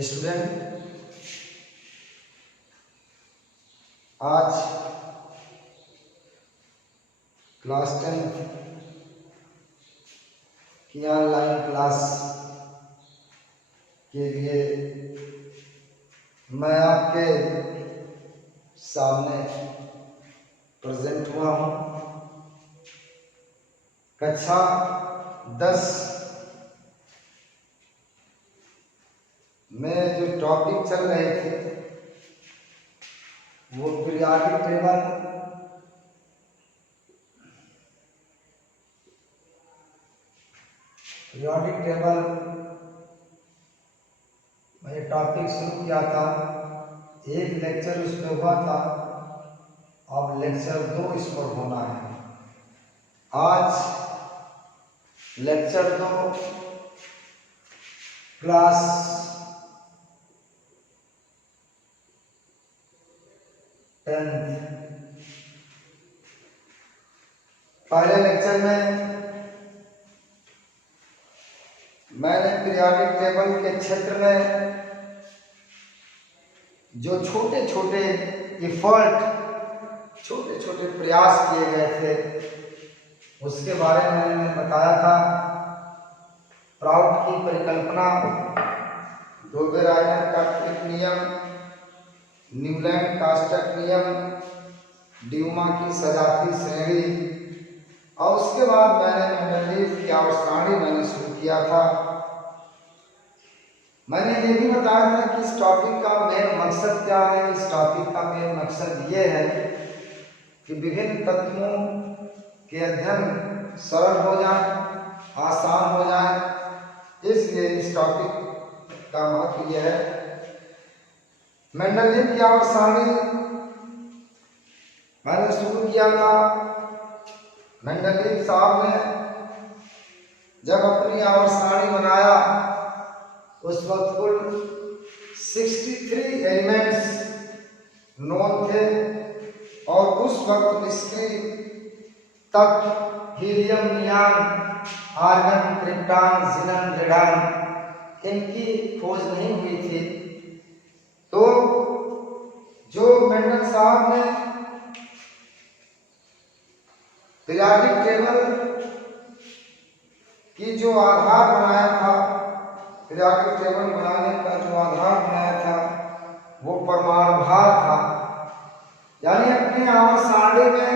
Student, आज class 10 की online class के लिए मैं आपके सामने प्रेजेंट हुआ हूँ। कक्षा 10 में जो टॉपिक चल रहे थे वो पीरियोडिक टेबल मैंने टॉपिक शुरू किया था। एक लेक्चर उस पर हुआ था, अब लेक्चर 2 इस पर होना है। आज लेक्चर 2 क्लास 10। पहले लेक्चर में मैंने पीरियोडिक टेबल के क्षेत्र में जो छोटे छोटे एफर्ट, छोटे छोटे प्रयास किए गए थे उसके बारे में मैंने बताया था। प्राउड की परिकल्पना, डोबेराइनर का नियम, न्यूलैंड कास्टक नियम, ड्यूमा की सजाती श्रेणी, और उसके बाद मैंने मेंडलीव की आवर्त मैंने शुरू किया था। मैंने ये भी बताया था कि इस टॉपिक का मेन मकसद क्या है। इस टॉपिक का मेन मकसद ये है कि विभिन्न तत्वों के अध्ययन सरल हो जाए, आसान हो जाए। इसलिए इस टॉपिक का महत्व यह है। मेंडलीव की आवर्त सारणी मैंने शुरू किया था। मेंडलीव साहब ने जब अपनी आवर्त सारणी बनाया उस वक्त कुल 63 एलिमेंट्स नोन थे और उस वक्त निष्क्रिय तत्व helium, नियान, argon, krypton, xenon, radon इनकी खोज नहीं हुई थी। तो जो मेंडल साहब ने पीरियोडिक टेबल की जो आधार बनाया था, पीरियोडिक टेबल बनाने का जो आधार बनाया था वो परमाणु भार था। यानी अपनी आवर्त सारणी में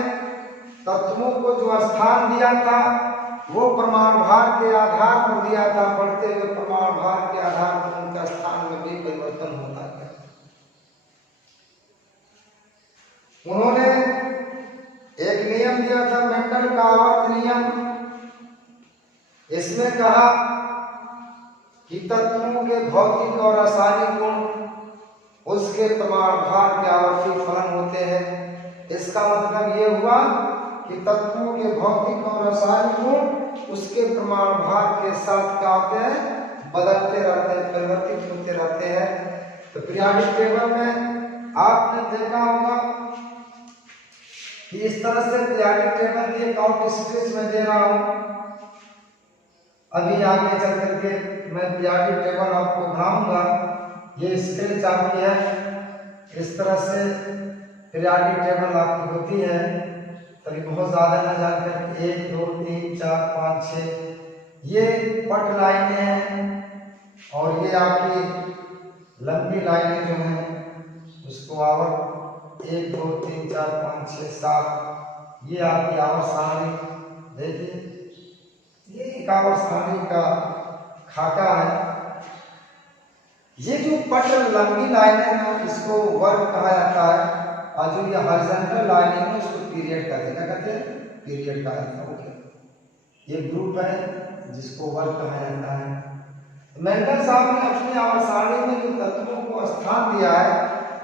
तत्वों को जो स्थान दिया था वो परमाणु भार के आधार पर दिया था। बढ़ते हुए परमाणु भार के आधार पर उनका स्थान में भी परिवर्तन होता गया। उन्होंने एक नियम दिया था, मेंडल का आवर्त नियम। इसमें कहा कि तत्वों के भौतिक और रासायनिक गुण उसके परमाणु भार के आवर्ती फलन होते हैं। इसका मतलब ये हुआ कि तत्वों के भौतिक और रासायनिक गुण उसके परमाणु भार के साथ क्या होते हैं, बदलते रहते हैं, परिवर्तित होते रहते हैं। तो पीरियोडिक टेबल में आपने देखा होगा कि इस तरह से पीरियोडिक टेबल की एक आउट स्केच में दे रहा हूं। अभी आगे चल करके मैं पीरियोडिक टेबल आपको बनाऊंगा। ये स्केच आपकी है। इस तरह से पीरियोडिक टेबल आपकी होती है। तभी बहुत ज्यादा न जानकर 1 2 3 4 5 6 ये पट लाइनें हैं और ये आपकी लंबी लाइनें जो हैं उसको आवर्त 1 2 3 4 5 6 7 ये आपकी आवर्त सारणी। देखिए ये एक आवर्त सारणी का खाका है। ये जो पट लंबी लाइनें हैं इसको वर्ग कहा जाता है और जो ये हॉरिजॉन्टल लाइनें हैं उसको पीरियड कहते हैं। क्या कहते हैं? पीरियड कहा जाता है। ओके, ये ग्रुप है जिसको वर्ग कहा जाता है। मेंडल साहब ने अपनी आवर्त सारणी में जो तत्वों को स्थान दिया है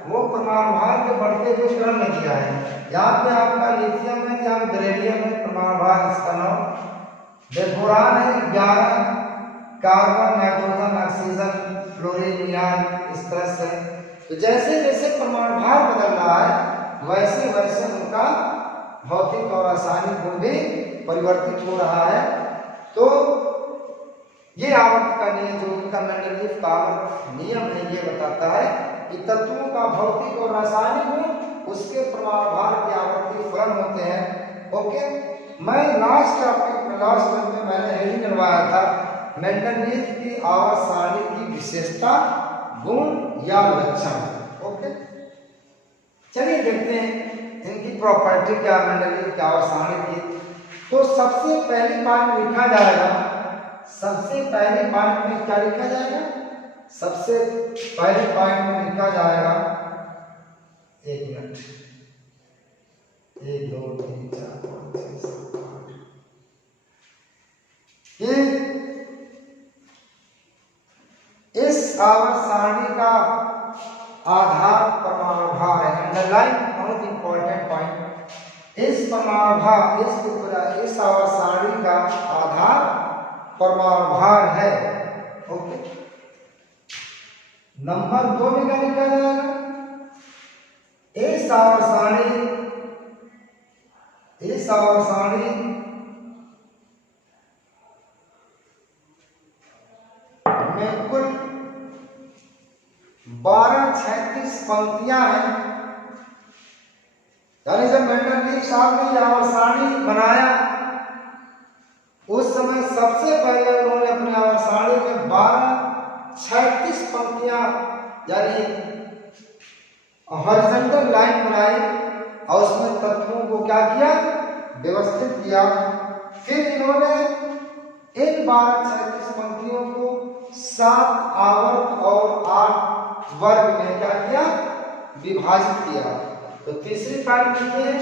वो परमाणु भार के बढ़ते हुए क्रम में दिया है। यहाँ पे आपका लिथियम है या बेरिलियम है, परमाणु भार इसका नाम। बोरान है 11, कार्बन, नाइट्रोजन, ऑक्सीजन, फ्लोरीन, नियान, इस तरह से। तो जैसे जैसे परमाणु भार बदल रहा है वैसे वैसे उनका भौतिक और रासायनिक गुण भी परिवर्तित हो रहा है। तो ये आवर्त का नियम जो उनका मेंडलीव का नियम है ये बताता है कि तत्वों का भौतिक और रासायनिक गुण उसके प्रमाण भार के आवर्ती फलन होते हैं। ओके, मैं लास्ट टर्म में मैंने यही करवाया था मेंडलीव की आवर्त सारणी की विशेषता, गुण या लक्षण। ओके, चलिए देखते हैं इनकी प्रॉपर्टी क्या मेंडलीव की आवर्त सारणी की। तो सबसे पहली बात लिखा जाएगा, सबसे पहले पॉइंट में क्या लिखा जाएगा, सबसे पहले पॉइंट में लिखा जाएगा, एक मिनट, 1 2 3 4 5 6 7 8 ये इस आवर्त सारणी का आधार परमाणु भार है। अंडरलाइन, बहुत इंपॉर्टेंट पॉइंट। इस परमाणु भार, इस आवर्त सारणी का आधार परमाणु भार है। ओके, नंबर 2 में क्या लिखा जाएगा, इस आवर्त सारणी में कुल 1236 पंक्तियां हैं। यानी जब मेंडलीव साहब ने आवर्त सारणी बनाया उस समय सबसे पहले उन्होंने अपने आवर्त सारणी में 1236 पंक्तियां यानी हॉरिजॉन्टल लाइन बनाई और उसमें तत्वों को क्या किया, व्यवस्थित किया। फिर इन्होंने इन 1236 पंक्तियों को 7 आवर्त और 8 वर्ग में क्या किया, विभाजित किया। तो तीसरी बात ये है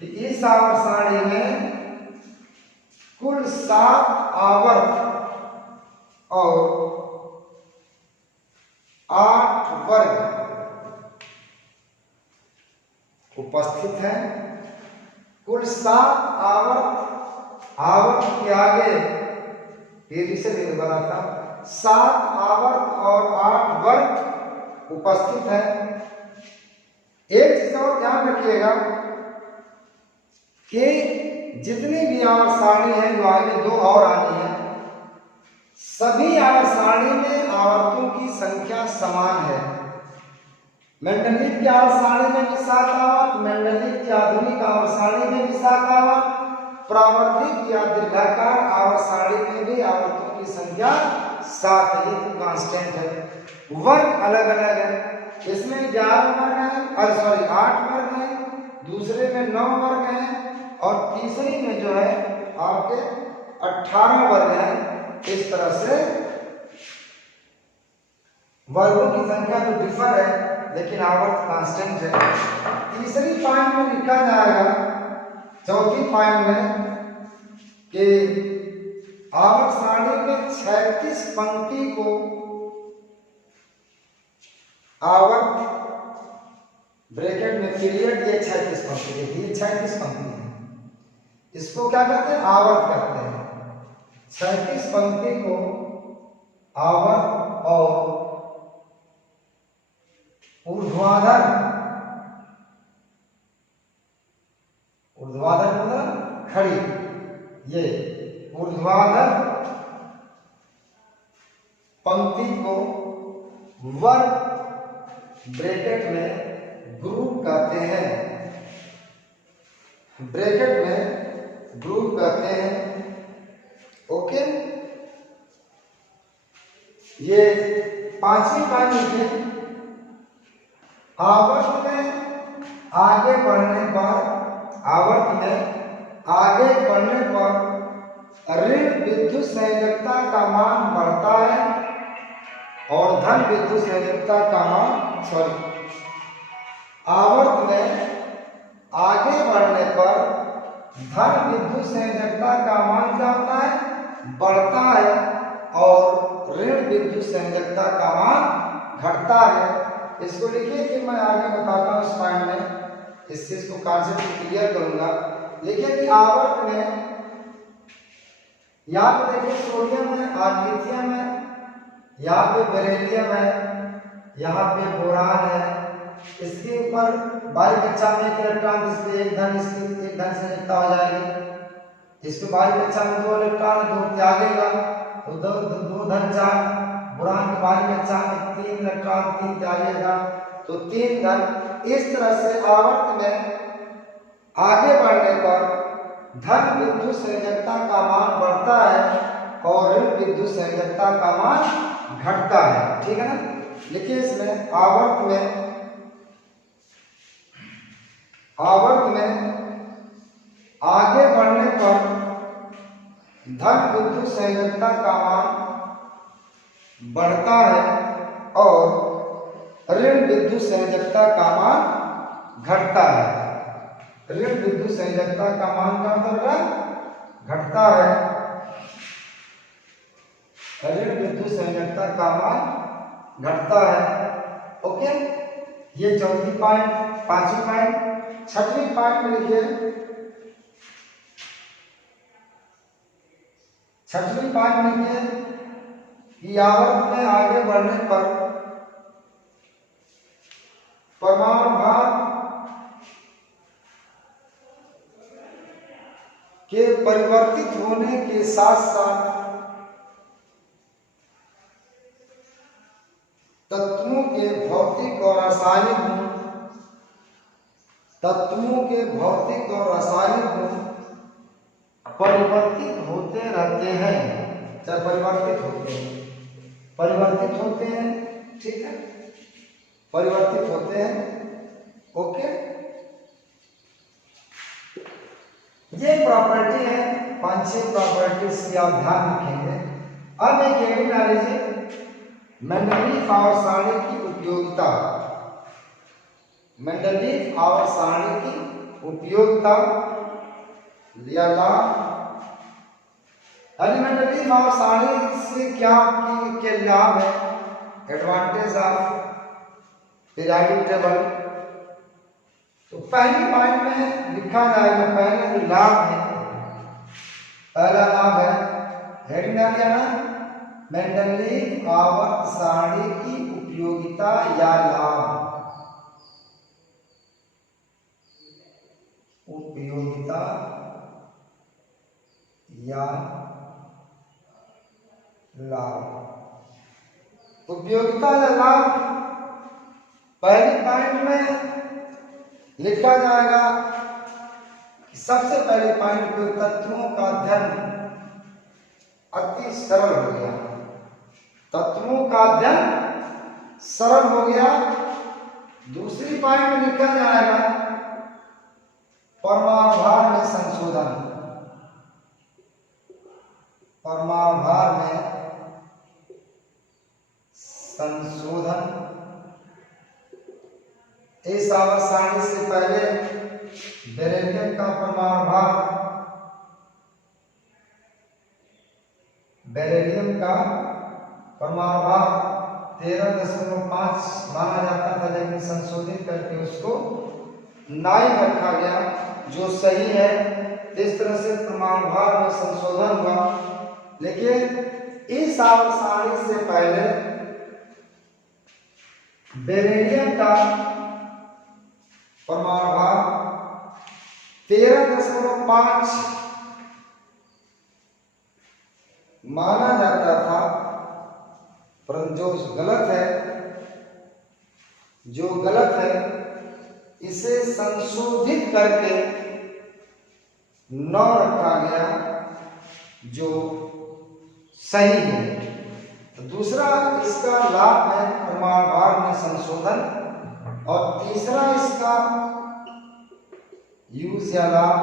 कि इस आवर्त सारणी में कुल 7 आवर्त और 8 वर्ग उपस्थित हैं। कुल 7 आवर्त के आगे तेजी से बनाता, 7 आवर्त और 8 वर्ग उपस्थित है। एक चीज और ध्यान रखिएगा कि जितनी भी आवर्त सारणी है जो आगे 2 और आनी है, सभी आवर्त सारणी में आवर्तों की संख्या समान है। मेंडलीव की आवर्त सारणी में भी 7 आवर्त, मेंडलीव की आधुनिक आवर्त सारणी में भी 7 आवर्त, प्रावर्धिक या दीर्घाकार आवर्त सारणी में भी आवर्तों की संख्या 7 है। ये तो कांस्टेंट है। वर्ग अलग अलग है, इसमें 11 वर्ग है, 8 वर्ग है, दूसरे में 9 वर्ग है और तीसरी में जो है आपके 18 वर्ग है। इस तरह से वर्गों की संख्या तो डिफर है लेकिन आवर्त कांस्टेंट है। तीसरी पॉइंट में लिखा जाएगा, चौथी पॉइंट में कि आवर्त सारणी में 36 पंक्ति को आवर्त ब्रैकेट में पीरियड, ये 36 पंक्ति है, ये 36 पंक्ति है, इसको क्या कहते हैं, आवर्त कहते हैं। 36 पंक्ति को आवर्त और ऊर्ध्वाधर मतलब खड़ी, ये ऊर्ध्वाधर पंक्ति को वर्ग ब्रैकेट में ग्रुप कहते हैं, ब्रैकेट में ग्रुप कहते हैं। ओके, ये पांचवी बात लिखिए, आवर्त में आगे बढ़ने पर, आवर्त में आगे बढ़ने पर ऋण विद्युत संयोजकता का मान बढ़ता है और धन विद्युत संयोजकता का मान आवर्त में आगे बढ़ने पर धन विद्युत संयोजकता का मान क्या होता है, बढ़ता है और ऋण विद्युत संयोजकता का मान घटता है। इसको लिखिए कि मैं आगे बताता हूँ इस पॉइंट में, इस चीज को कॉन्सेप्ट क्लियर करूंगा। देखिए कि आवर्त में यहाँ पे देखिए सोडियम है, लिथियम है, यहाँ पे बेरिलियम है, यहाँ पे बोरान है, इसके ऊपर बाहरी कक्षा में एक इलेक्ट्रॉन, जिसपे एक धन से निकटा हो जाएगी, इसमें बाहरी कक्षा में 2 इलेक्ट्रॉन, 2 त्यागेगा, तो दो दो धन 4, बुरान के बारी में 4 में 3 इलेक्ट्रॉन 3 त्यागेगा तो 3 धन। इस तरह से आवर्त में आगे बढ़ने पर धन विद्युत संयोजकता का मान बढ़ता है और ऋण विद्युत संयोजकता का मान घटता है। ठीक है ना। लिखिए इसमें आवर्त में आगे बढ़ने पर धन विद्युत संयोजकता का मान बढ़ता है और ऋण विद्युत संयोजकता का मान घटता है। ऋण विद्युत संयोजकता का मान क्या होता है? घटता है। ऋण विद्युत संयोजकता का मान घटता है। ओके, ये चौथी पॉइंट। पांचवी पॉइंट, छठवीं पॉइंट में लिखिए। छठवीं पॉइंट में लिखिए कि आवर्त में आगे बढ़ने पर परमाणु भार के परिवर्तित होने के साथ साथ तत्वों के भौतिक और रासायनिक गुण, तत्वों के भौतिक और रासायनिक गुण परिवर्तित होते रहते हैं। चाहे परिवर्तित होते हैं। ठीक है, परिवर्तित होते हैं। ओके, ये प्रॉपर्टी है। 5-6 प्रॉपर्टीज की आप ध्यान रखेंगे। अब एक हेडिंग आ लीजिए, मेंडलीफ आवर्त सारणी की उपयोगिता। मेंडलीफ आवर्त सारणी की उपयोगिता या लाभ। मेंडलीफ आवर्त सारणी से क्या के लाभ है? Advantage of periodic table. तो पहली पॉइंट में लिखा जाएगा, पहले जो लाभ है, पहला लाभ है, हेडिंग आ गया ना, मेंडलीफ आवर्त सारणी की उपयोगिता या लाभ। उपयोगिता या लाभ। उपयोगिता या लाभ पहली पॉइंट में लिखा जाएगा। सबसे पहले पॉइंट पे तत्वों का अध्ययन अति सरल हो गया। तत्वों का अध्ययन सरल हो गया। दूसरी पॉइंट में लिखा जाएगा परमाणु भार में संशोधन। परमाणु भार में संशोधन। इस आवर्त सारणी से पहले बेरिलियम का परमाणु भार, बेरिलियम का परमाणु भार 13.5 माना जाता था, लेकिन संशोधित करके उसको 9 रखा गया, जो सही है। इस तरह से परमाणु भार में संशोधन हुआ। लेकिन इस आवर्त सारणी से पहले बेरिलियम का परमाणु भार 13.5 माना जाता था, परंतु जो गलत है, इसे संशोधित करके 9 रखा गया, जो सही है। तो दूसरा इसका लाभ है परमाणु भार में संशोधन, और तीसरा इसका यूज या लाभ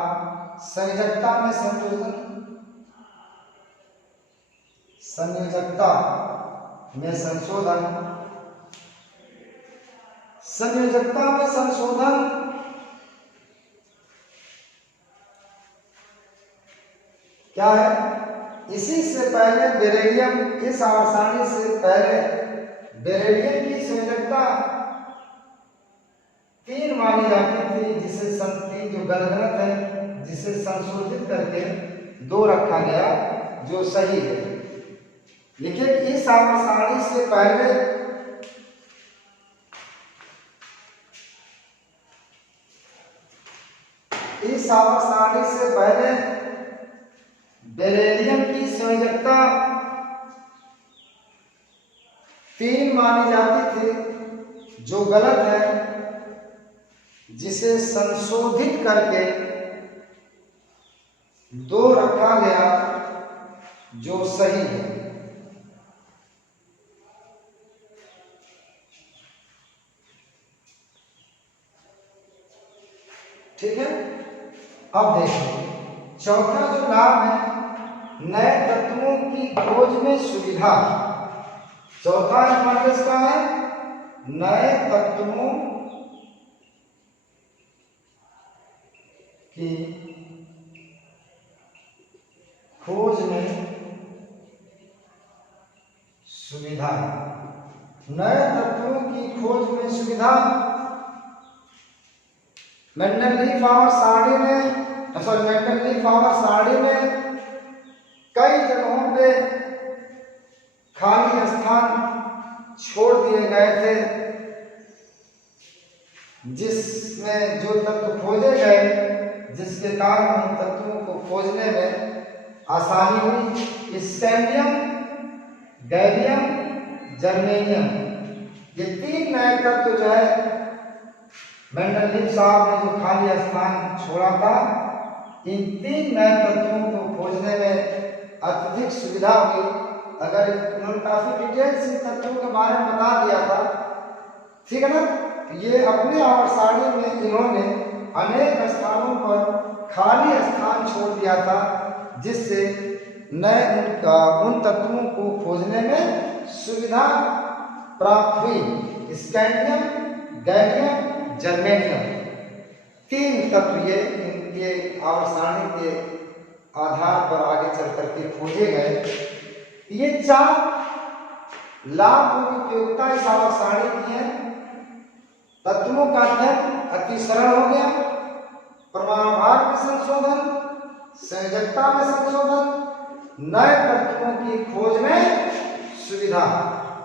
संयोजकता में संशोधन। संयोजकता में संशोधन। संयोजकता में संशोधन क्या है? इसी से पहले बेरिलियम, इस आवर्त सारणी से पहले बेरिलियम की संयोजकता 3 मानी जाती थी, जिसे जो गलत है, जिसे संशोधित करके 2 रखा गया, जो सही है। लेकिन इस आवर्त सारणी से पहले बेरिलियम की संयोजकता 3 मानी जाती थी जो गलत है, जिसे संशोधित करके 2 रखा गया जो सही है। ठीक है, अब देखिए चौथा जो लाभ है, नए तत्वों की खोज में सुविधा। चौथा इंपॉर्टेंस का है नए तत्वों की खोज में सुविधा। नए तत्वों की खोज में सुविधा मेंडलीफ और साड़ी में कई जगहों पे खाली स्थान छोड़ दिए गए थे, जिसमें जो तत्व खोजे गए, जिसके कारण उन तत्वों को खोजने में आसानी हुई। स्कैंडियम, गैलियम, जर्मेनियम, ये 3 नए तत्व जो है मेंडलीफ साहब ने जो खाली स्थान छोड़ा था, इन 3 नए तत्वों को खोजने में अत्यधिक सुविधा हुई। अगर उन्होंने काफी डिटेल से तत्वों के बारे में बता दिया था, ठीक है ना, ये अपने आवर्साणी में इन्होंने अनेक स्थानों पर खाली स्थान छोड़ दिया था, जिससे नए उन तत्वों को खोजने में सुविधा प्राप्त हुई। स्कैंडियम, गैलियम, जर्मेनियम 3 तत्व ये इनके आवर्साणी के आधार पर आगे चल करके खोजे गए। ये 4 लाभ और उपयोगिता इस आवर्साणी की है। तत्वों का अध्ययन अति सरल हो गया, परमाणु भार में संशोधन, संयोजकता में संशोधन, नए तत्वों की खोज में सुविधा।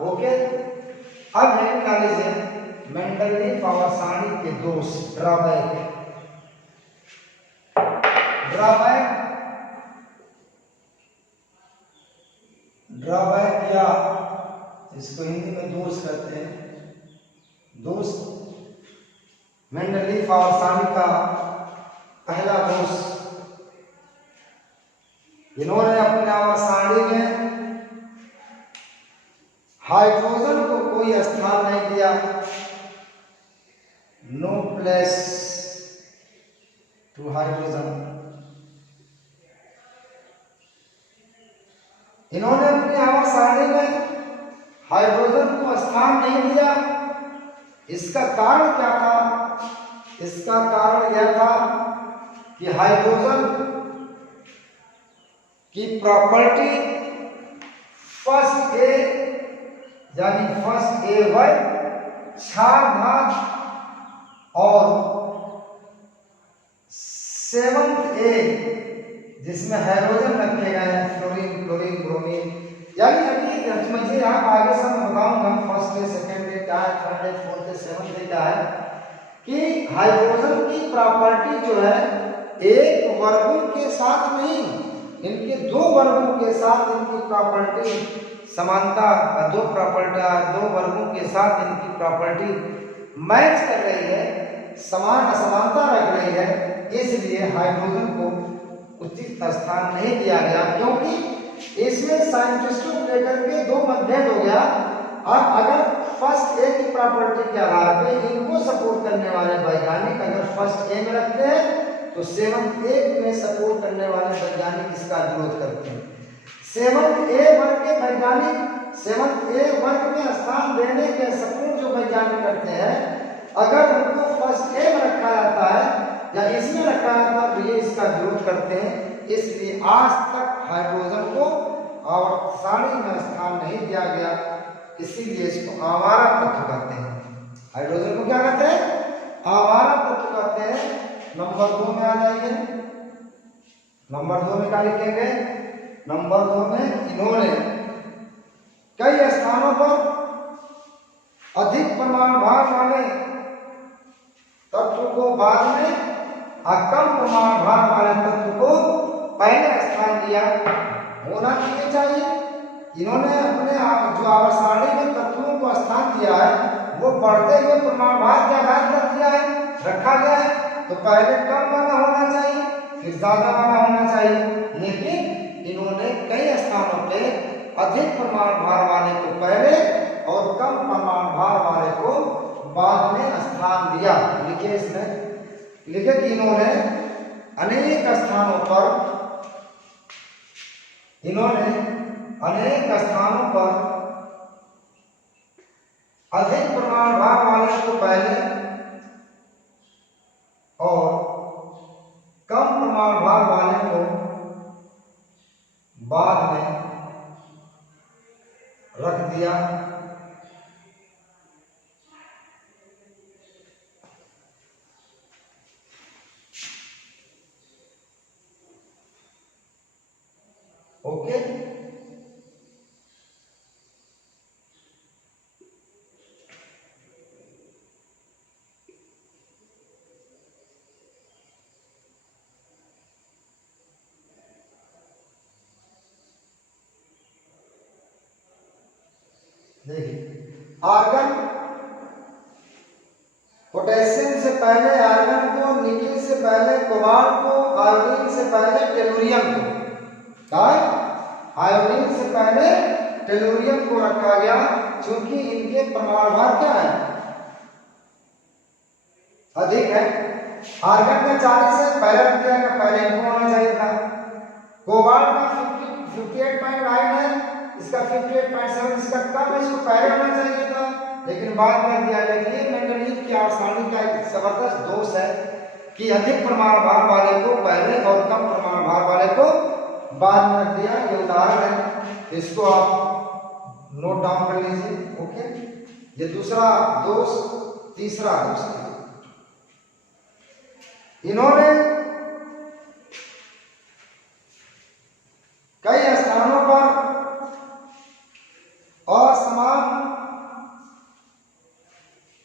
ओके, अब है निकाल लीजिए मेंडलीफ आवर्साणी के दोष, ड्रॉबैक। ड्रॉबैक या इसको हिंदी में दोष कहते हैं। दोष मेंडलीफ आवर्साणी का पहला दोष, इन्होंने अपने आवर्साणी में हाइड्रोजन को कोई स्थान नहीं दिया। No place to hydrogen. इन्होंने अपनी आवर्साणी में हाइड्रोजन को स्थान नहीं दिया। इसका कारण क्या था? इसका कारण यह था कि हाइड्रोजन की प्रॉपर्टी फर्स्ट ए यानी फर्स्ट ए वर्ग क्षारघात और 7th ए जिसमें हाइड्रोजन रखे गए हैं, फ्लोरीन, क्लोरीन, ब्रोमीन, यानी अभी समझिए आप आगे सब बताऊंगा फर्स्ट ए, सेकंड ए क्या है, third A, fourth A, 7th ए क्या है, कि हाइड्रोजन की प्रॉपर्टी जो है एक वर्गों के साथ नहीं, इनके 2 वर्गों के साथ इनकी प्रॉपर्टी समानता, 2 वर्गों के साथ इनकी प्रॉपर्टी मैच कर रही है, समान असमानता रख रही है। इसलिए हाइड्रोजन को उचित स्थान नहीं दिया गया, क्योंकि इसमें साइंटिस्टों को लेकर के 2 मतभेद हो गया। अब अगर फर्स्ट ए की प्रॉपर्टी के आधार पे इनको सपोर्ट करने वाले वैज्ञानिक अगर फर्स्ट ए में रखते हैं, तो 7th ए में सपोर्ट करने वाले वैज्ञानिक इसका विरोध करते हैं। 7th ए वर्ग के वैज्ञानिक 7th ए वर्ग में स्थान देने के सपोर्ट जो वैज्ञानिक करते हैं, अगर उनको फर्स्ट ए में रखा जाता है या इसमें रखा जाता है तो ये इसका विरोध करते हैं। इसलिए आज तक हाइड्रोजन को आवर्साणी में स्थान नहीं दिया गया, इसीलिए इसको आवारा तत्व कहते हैं। हाइड्रोजन को क्या कहते हैं? आवारा तत्व कहते हैं। नंबर 2 में आ जाइए। नंबर 2 में क्या लिखेंगे? नंबर 2 में इन्होंने कई स्थानों पर अधिक परमाणु भार वाले तत्व को बाद में और कम परमाणु भार वाले तत्व को पहले स्थान दिया। होना चाहिए इन्होंने अपने जो आवर्त सारणी में तत्वों को स्थान दिया है वो बढ़ते हुए प्रमाण भार के आधार पर दिया है, रखा गया है। तो पहले कम माना होना चाहिए, फिर ज्यादा माना होना चाहिए, लेकिन इन्होंने कई स्थानों पे अधिक प्रमाण भार वाले को पहले और कम प्रमाण भार वाले को बाद में स्थान दिया। लिखिए इसमें, लिखे कि इन्होंने अनेक स्थानों पर अधिक प्रमाण भार वाले को पहले और कम प्रमाण भार वाले को बाद में रख दिया। ओके, देखिए आर्गन, पोटेशियम से पहले आर्गन को, निकिल से पहले कोबाल्ट को, आयोडीन से पहले टेलुरियम को, आयोडीन से पहले टेलुरियम को रखा गया, क्योंकि इनके प्रमाण भार क्या है, अधिक है। आर्गन का 40 है, पहले रख दिया, पहले इनको होना चाहिए था। कोबाल्ट का 58.9 है, इसका 58.7, इसका कम है, इसको पहले होना चाहिए था, लेकिन बाद में दिया गया। ये मेंडेलीव की आवर्त सारणी का एक जबरदस्त दोष है कि अधिक प्रमाण भार वाले को पहले और कम प्रमाण भार वाले को बाद में रख दिया। ये उदाहरण है, इसको आप नोट डाउन कर लीजिए। ओके, ये दूसरा दोष। तीसरा दोष, इन्होंने कई स्थानों पर असमान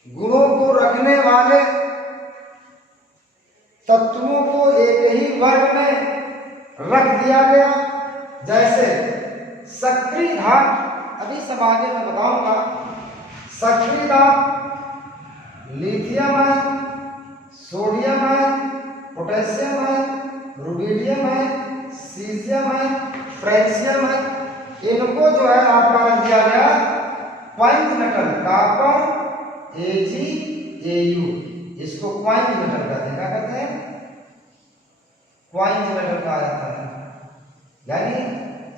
गुणों को रखने वाले तत्वों को एक ही वर्ग में रख दिया गया। जैसे सक्रिय धातु, अभी सब आगे मैं बताऊंगा। सक्रिय धातु लिथियम है, सोडियम है, पोटेशियम है, रुबिडियम है, सीजियम है, फ्रेंशियम है। इनको जो है आपका रख दिया गया क्वाइंट मेटल, कॉपर AgAu, इसको क्वाइंट मेटल कहते हैं। क्या कहते हैं? क्वाइंट मेटल कहा जाता है, यानी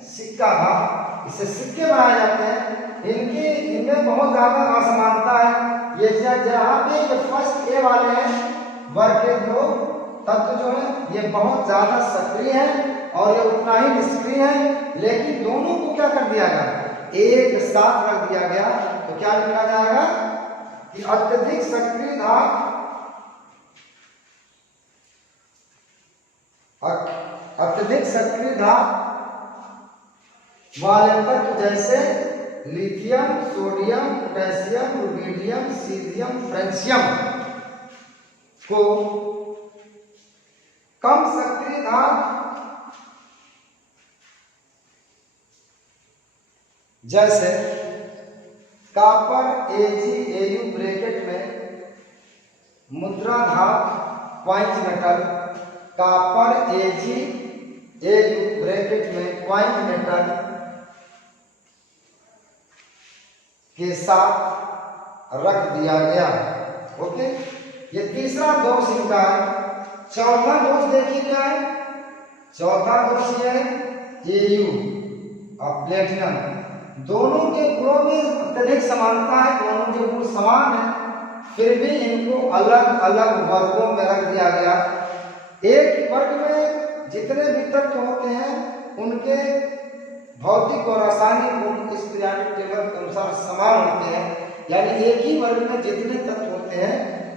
सिक्का भाग। इससे सिक्के बनाए जाते हैं। इनमें बहुत ज्यादा असमानता है। ये जहाँ पे ये फर्स्ट ए वाले हैं वर्ग के दो तत्व जो है ये बहुत ज्यादा सक्रिय है और ये उतना ही निष्क्रिय है, लेकिन दोनों को क्या कर दिया गया, एक साथ रख दिया गया। तो क्या लिखा जाएगा कि अत्यधिक सक्रिय धातु, अत्यधिक सक्रिय धातु वाले तत्व जैसे lithium, sodium, potassium, rubidium, caesium, francium को कम सक्रिय धातु जैसे कॉपर AgAu ब्रैकेट में मुद्रा धातु coined metal, copper AgAu bracket में क्वाइंट मेटल के साथ रख दिया गया। ओके, ये तीसरा दोष इनका है। चौथा दोष देखिए क्या है। चौथा दोष ये है Au और प्लेटिनम, दोनों के गुणों में अत्यधिक समानता है, दोनों के गुण समान है, फिर भी इनको अलग अलग वर्गों में रख दिया गया। एक वर्ग में जितने भी तत्व होते हैं उनके भौतिक और रासायनिक गुण इस पीरियोडिक टेबल के अनुसार समान होते हैं, यानी एक ही वर्ग में जितने तत्व होते हैं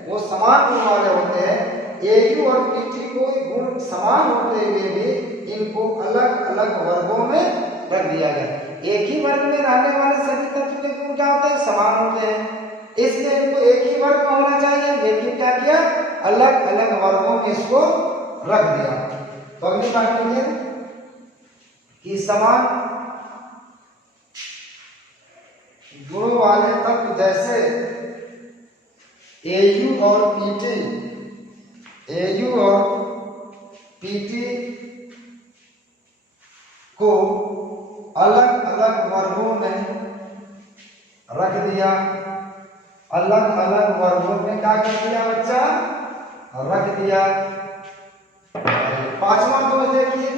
वो समान गुण वाले होते हैं। Au और Pt को गुण समान होते हुए भी इनको अलग अलग वर्गों में रख दिया गया। एक ही वर्ग में रहने वाले सभी तत्व के गुण क्या होते हैं, समान होते हैं, इसलिए इनको एक ही वर्ग में होना चाहिए, लेकिन क्या किया, अलग अलग वर्गों में इसको रख दिया। तो अगली बात है कि समान गुणों वाले तत्व जैसे एयू और पीटी, एयू और पीटी को अलग अलग वर्गों में रख दिया, अलग अलग वर्गों में क्या कर दिया बच्चा, रख दिया। पांचवा दोष देखिए,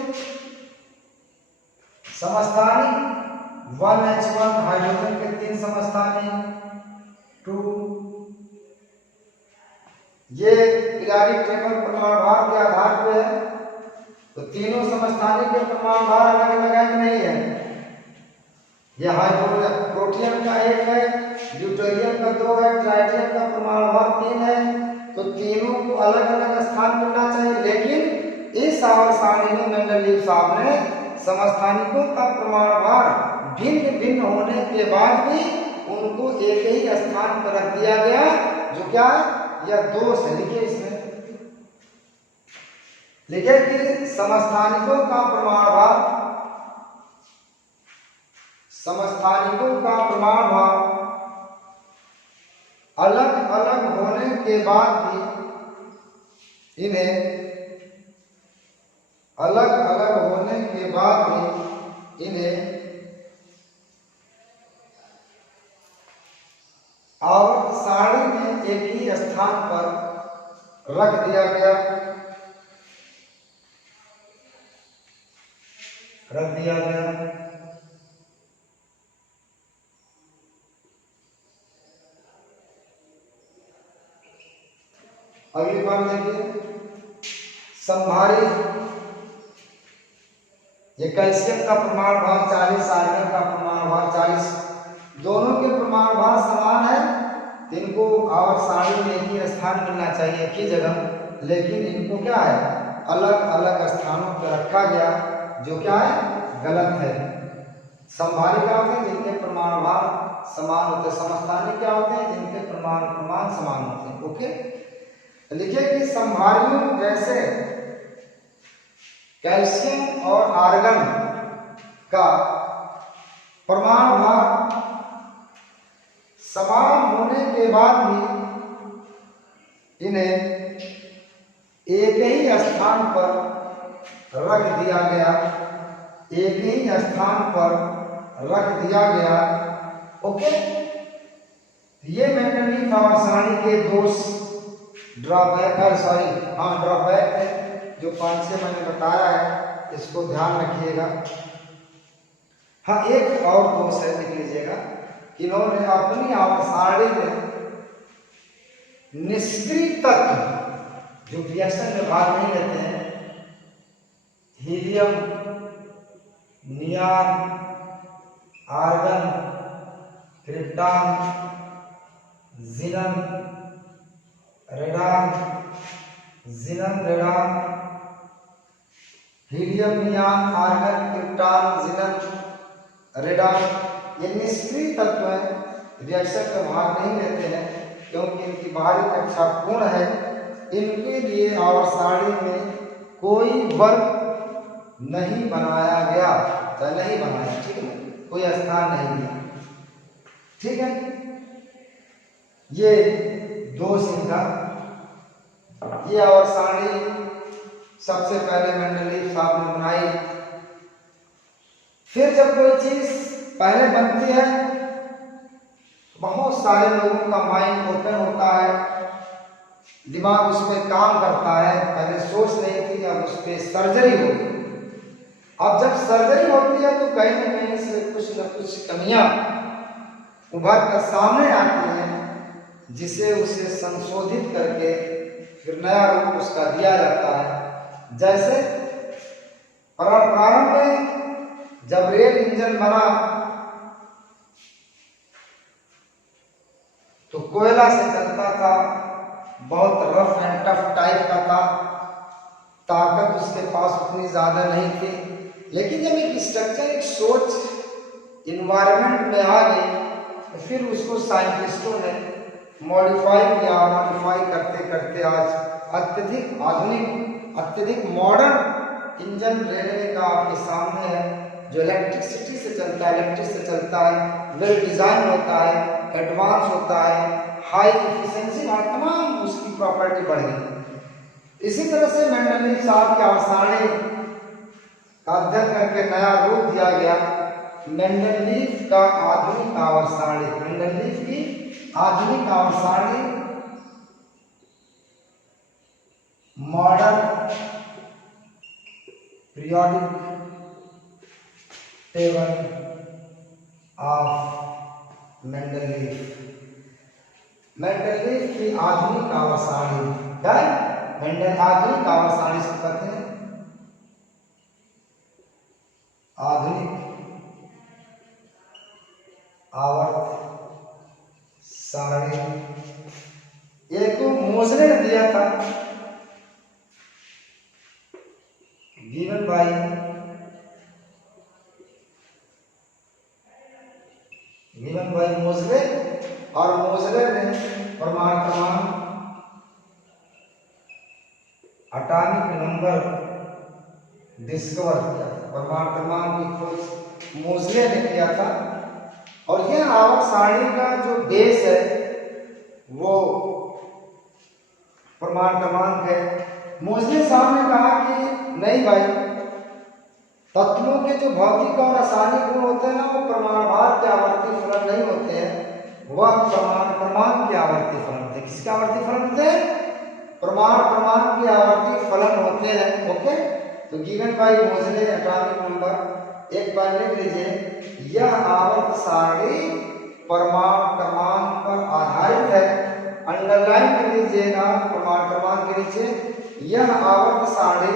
समस्थानिक 1H1 हाइड्रोजन के 3 समस्थानिक 2, ये पीरियोडिक टेबल परमाणु भार के आधार पे है, तो तीनों समस्थानिक के परमाणु भार अलग अलग है कि नहीं है। यह हाइड्रोजन प्रोटियम का 1 है, ड्यूटेरियम का 2 है, ट्राइटियम का परमाणु भार 3 है, तो तीनों को अलग अलग स्थान मिलना चाहिए। लेकिन इस आवर्त सारणी में मेंडलीव साहब ने समस्थानिकों का परमाणु भार भिन्न भिन्न होने के बाद भी उनको एक ही स्थान पर रख दिया गया, जो क्या है, यह दोष है। लिखिए इसमें, लिखिए कि समस्थानिकों का परमाणु भार, समस्थानिकों का परमाणु भार अलग अलग होने के बाद भी इन्हें, अलग अलग होने के बाद भी इन्हें आवर्त सारणी में एक ही स्थान पर रख दिया गया, रख दिया गया। अगली बात देखिए, संभारी, ये कैल्शियम का परमाणु भार 40, आयरन का परमाणु भार 40, दोनों के परमाणु भार समान है, इनको आवर्त सारणी में एक ही स्थान मिलना चाहिए, एक ही जगह, लेकिन इनको क्या है, अलग अलग स्थानों पर रखा गया, जो क्या है, गलत है। संभारी क्या होते हैं, जिनके परमाणु भार समान होते हैं, समस्थानिक क्या होते हैं, जिनके परमाणु प्रमाण समान होते हैं। ओके, लिखिए कि संभारियों जैसे कैल्शियम और आर्गन का परमाणु भार समान होने के बाद भी इन्हें एक ही स्थान पर रख दिया गया, एक ही स्थान पर रख दिया गया। ओके, ये मेंडलीव आवर्त सारणी के दोष, ड्रॉबैक है, सॉरी हाँ ड्रॉबैक है, जो 5-6 मैंने बताया है, इसको ध्यान रखिएगा। हाँ, एक और दोष है, लिख लीजिएगा, इन्होंने अपनी आवर्त सारणी में निष्क्रिय तत्व जो रिएक्शन में भाग नहीं लेते हैं, helium, neon, argon, krypton, xenon, radon, xenon, radon, helium, neon, argon, krypton, xenon, radon, ये निष्क्रिय तत्व हैं, रिएक्शन में भाग नहीं लेते हैं क्योंकि इनकी बाहरी कक्षा पूर्ण है। इनके लिए आवर्त सारणी में कोई वर्ग नहीं बनाया गया, चाहे नहीं बनाया, ठीक है, कोई स्थान नहीं दिया, ठीक है। ये दोष इनका, ये आवर्त सारणी सबसे पहले मेंडलीव साहब ने बनाई। फिर जब कोई चीज पहले बनती है, बहुत सारे लोगों का माइंड ओपन होता है, दिमाग उस पर काम करता है, पहले सोच नहीं थी, अब उस पर सर्जरी होगी। अब जब सर्जरी होती है तो कहीं न कहीं से कुछ न कुछ कमियां उभर कर सामने आती हैं, जिसे उसे संशोधित करके फिर नया रूप उसका दिया जाता है। जैसे प्रारंभ में जब रेल इंजन बना तो कोयला से चलता था, बहुत रफ एंड टफ टाइप का था, ताकत उसके पास उतनी ज्यादा नहीं थी। लेकिन जब एक स्ट्रक्चर, एक सोच इन्वायरमेंट में आ गई तो फिर उसको साइंटिस्टों ने मॉडिफाई किया, मॉडिफाई करते करते आज अत्यधिक आधुनिक, अत्यधिक मॉडर्न इंजन रेलवे का आपके सामने है, जो इलेक्ट्रिसिटी से चलता है, इलेक्ट्रिक से चलता है, वेल डिजाइन होता है, एडवांस होता है, हाई इफिशिएंसी, तमाम उसकी प्रॉपर्टी बढ़ गई। इसी तरह से मेंडलीव साहब के आवर्साणी का अध्ययन करके नया रूप दिया गया मेंडलीव का आधुनिक आवर्साणी। मेंडलीव की आधुनिक आवर्साणी modern periodic table of Mendeleev. Mendeleev की आधुनिक आवर्साणी, मेंडल आधुनिक आवर्साणी से कहते हैं आधुनिक आवर्त सारणी। एक मोजले ने दिया था गिवन बाय मोजले, और मोजले ने परमाणु क्रमांक एटॉमिक नंबर डिस्कवर किया था। परमाणु क्रमांक की खोज मोजले ने किया था। और यह आवर्त सारणी का जो बेस है वो परमाणु क्रमांक है। मोजले साहब ने कहा कि नहीं भाई, तत्वों के जो भौतिक और रासायनिक गुण होते हैं ना, वो परमाणु भार के आवर्ती फलन नहीं होते हैं, वह परमाणु क्रमांक के आवर्ती फलन होते हैं। किसके आवर्ती फलन होते हैं? परमाणु क्रमांक के आवर्ती फलन होते हैं। ओके, तो गिवन बाय मोजले एटॉमिक नंबर एक बार लिख लीजिए, यह आवर्त सारणी परमाणु क्रमांक पर आधारित है। अंडरलाइन कर लीजिएगा परमाणु क्रमांक के नीचे, यह आवर्त सारणी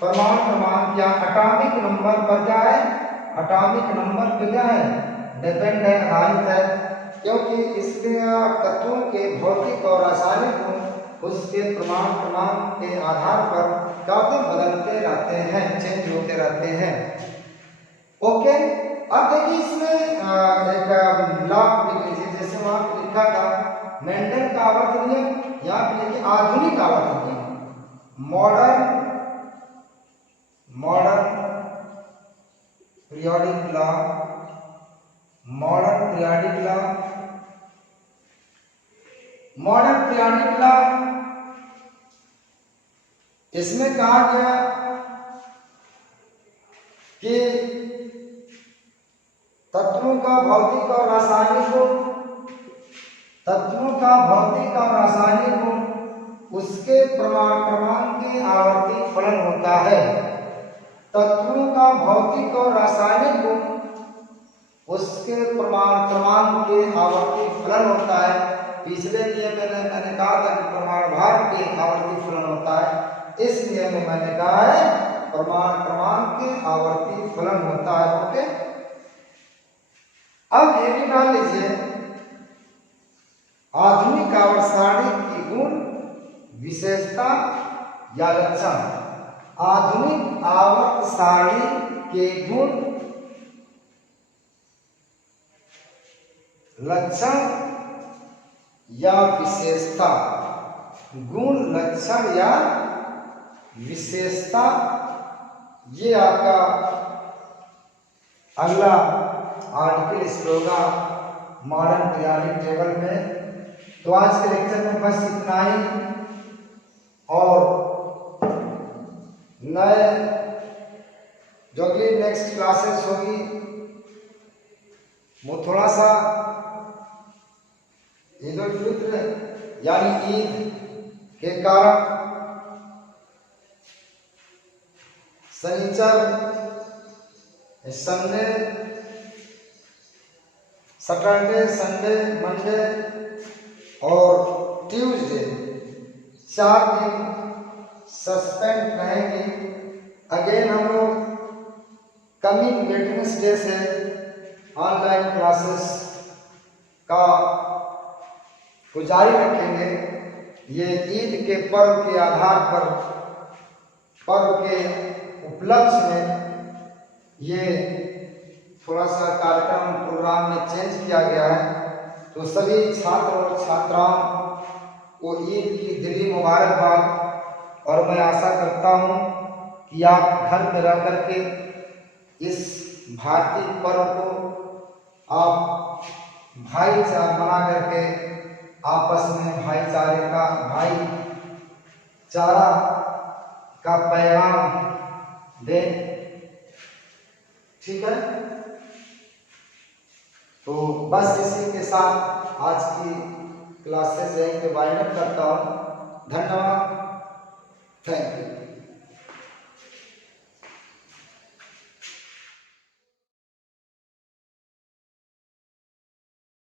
परमाणु क्रमांक या एटॉमिक नंबर पर क्या है? एटॉमिक नंबर पे क्या है? डिपेंड है, आधारित है, क्योंकि इसके तत्वों के भौतिक और रासायनिक गुण उसके परमाणु क्रमांक के आधार पर काफी बदलते रहते हैं, चेंज होते रहते हैं। ओके, अब देखिए इसमें एक लॉ लिख लीजिए, जैसे वहां पे लिखा था मेंडल का आवर्त नियम, यहाँ पे लिखिए आधुनिक आवर्त नियम, modern periodic law, modern periodic law, modern periodic law. इसमें कहा गया कि तत्वों का भौतिक और रासायनिक गुण, तत्वों का भौतिक और रासायनिक गुण उसके परमाणु क्रमांक के आवर्ती फलन होता है। तत्वों का भौतिक और रासायनिक गुण उसके परमाणु क्रमांक के आवर्ती फलन होता है। पिछले नियम में मैंने कहा था कि परमाणु भार के आवर्ती फलन होता है, इस नियम में मैंने कहा है परमाणु क्रमांक के आवर्ती फलन होता है। ओके, अब ये भी मान लीजिए आधुनिक आवर्त सारणी की गुण विशेषता या लक्षण। आधुनिक आवर्त सारणी के गुण, लक्षण या विशेषता, गुण, लक्षण या विशेषता, ये आपका अगला आर्टिकल इस होगा मॉडर्न पीरियोडिक टेबल में। तो आज के लेक्चर में बस इतना ही, और नए जो कि नेक्स्ट क्लासेस होगी वो थोड़ा सा ईद उल फित्र यानी ईद के कारण शनिचर, संडे, सैटरडे, संडे, मंडे और ट्यूसडे 4 दिन सस्पेंड रहेंगे। अगेन हम लोग कमिंग वेडनेसडे से ऑनलाइन क्लासेस का को जारी रखेंगे। ये ईद के पर्व के आधार पर, पर्व के उपलक्ष्य में ये थोड़ा सा कार्यक्रम प्रोग्राम में चेंज किया गया है। तो सभी छात्र और छात्राओं को ईद की दिली मुबारकबाद, और मैं आशा करता हूँ कि आप घर में रह करके इस भारतीय पर्व को आप भाईचारा बना करके आपस में भाईचारा का पैगाम दें। ठीक है, तो बस इसी के साथ आज की क्लासेस यहीं पे वाइंड अप करता हूँ। धन्यवाद, थैंक यू।